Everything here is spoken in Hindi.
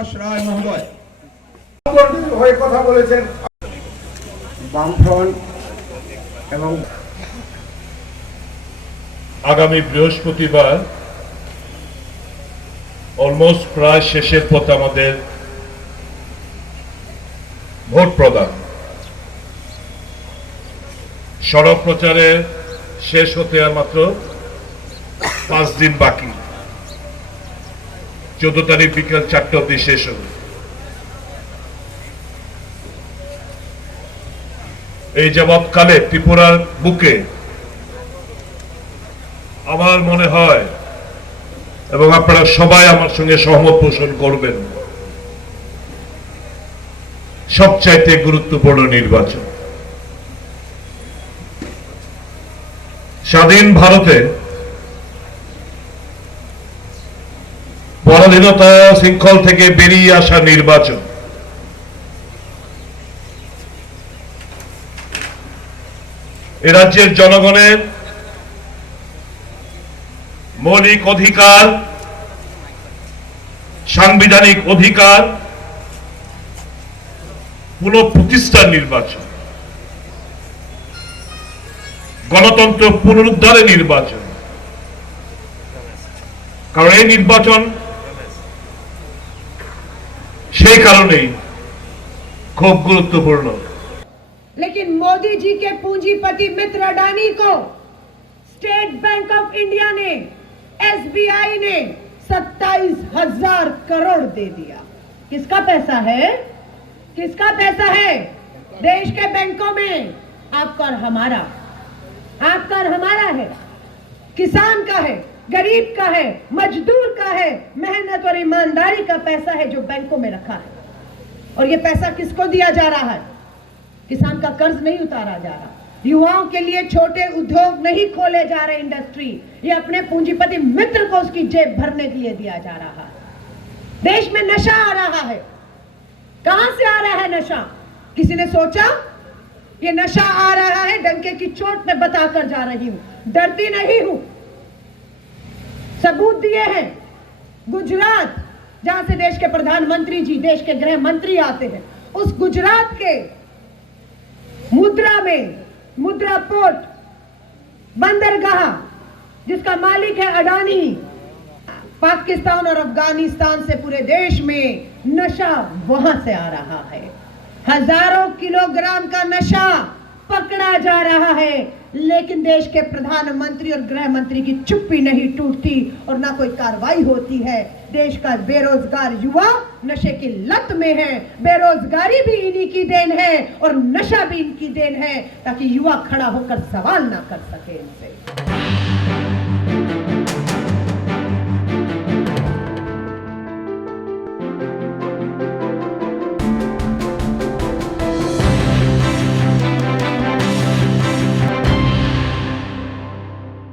প্রকাশ রায় মহোদয়। হয়ে কথা বলেছেন বামফ্রন্ট এবং আগামী বৃহস্পতিবার অলমোস্ট প্রায় শেষের পথে আমাদের ভোট প্রদান। সড়ক প্রচারে শেষ হতে আর মাত্র 5 দিন বাকি। 14 তারিখ বিকেল 4টা অবধি শেষ হবে। এই যাবৎকালে ত্রিপুরার বুকে আমার মনে হয়, এবং আপনারা সবাই আমার সঙ্গে সহমত পোষণ করবেন, সবচাইতে গুরুত্বপূর্ণ নির্বাচন। স্বাধীন ভারতে পরাধীনতা শৃঙ্খল থেকে বেরিয়ে আসা নির্বাচন এ রাজ্যের জনগণের মৌলিক অধিকার, সাংবিধানিক অধিকার পুনঃপ্রতিষ্ঠার নির্বাচন, গণতন্ত্র পুনরুদ্ধারের নির্বাচন। কারণ এই নির্বাচন সেই কারণেই খুব গুরুত্বপূর্ণ। लेकिन मोदी जी के पूंजीपति मित्र अडानी को स्टेट बैंक ऑफ इंडिया ने, एसबीआई ने 27,000 करोड़ दे दिया। किसका पैसा है? किसका पैसा है? देश के बैंकों में आपका और हमारा, आपका और हमारा है, किसान का है, गरीब का है, मजदूर का है, मेहनत और ईमानदारी का पैसा है जो बैंकों में रखा है। और ये पैसा किसको दिया जा रहा है? किसान का कर्ज नहीं उतारा जा रहा, युवाओं के लिए छोटे उद्योग नहीं खोले जा रहे, इंडस्ट्री, ये अपने पूंजीपति मित्र को उसकी जेब भरने के लिए दिया जा रहा है। देश में नशा आ रहा है। कहां से आ रहा है नशा? किसी ने सोचा? ये नशा आ रहा है, डंके की चोट में बताकर जा रही हूं, डरती नहीं हूं, सबूत दिए हैं। गुजरात, जहां से देश के प्रधानमंत्री जी, देश के गृह मंत्री आते हैं, उस गुजरात के मुद्रा में, मुद्रा पोर्ट, बंदरगाह जिसका मालिक है अडानी, पाकिस्तान और अफगानिस्तान से पूरे देश में नशा वहां से आ रहा है। हजारों किलोग्राम का नशा पकड़ा जा रहा है, लेकिन देश के प्रधानमंत्री और गृह मंत्री की चुप्पी नहीं टूटती और ना कोई कार्रवाई होती है। देश का बेरोजगार युवा नशे की लत में है। बेरोजगारी भी इन्हीं की देन है और नशा भी इनकी देन है, ताकि युवा खड़ा होकर सवाल ना कर सके इनसे।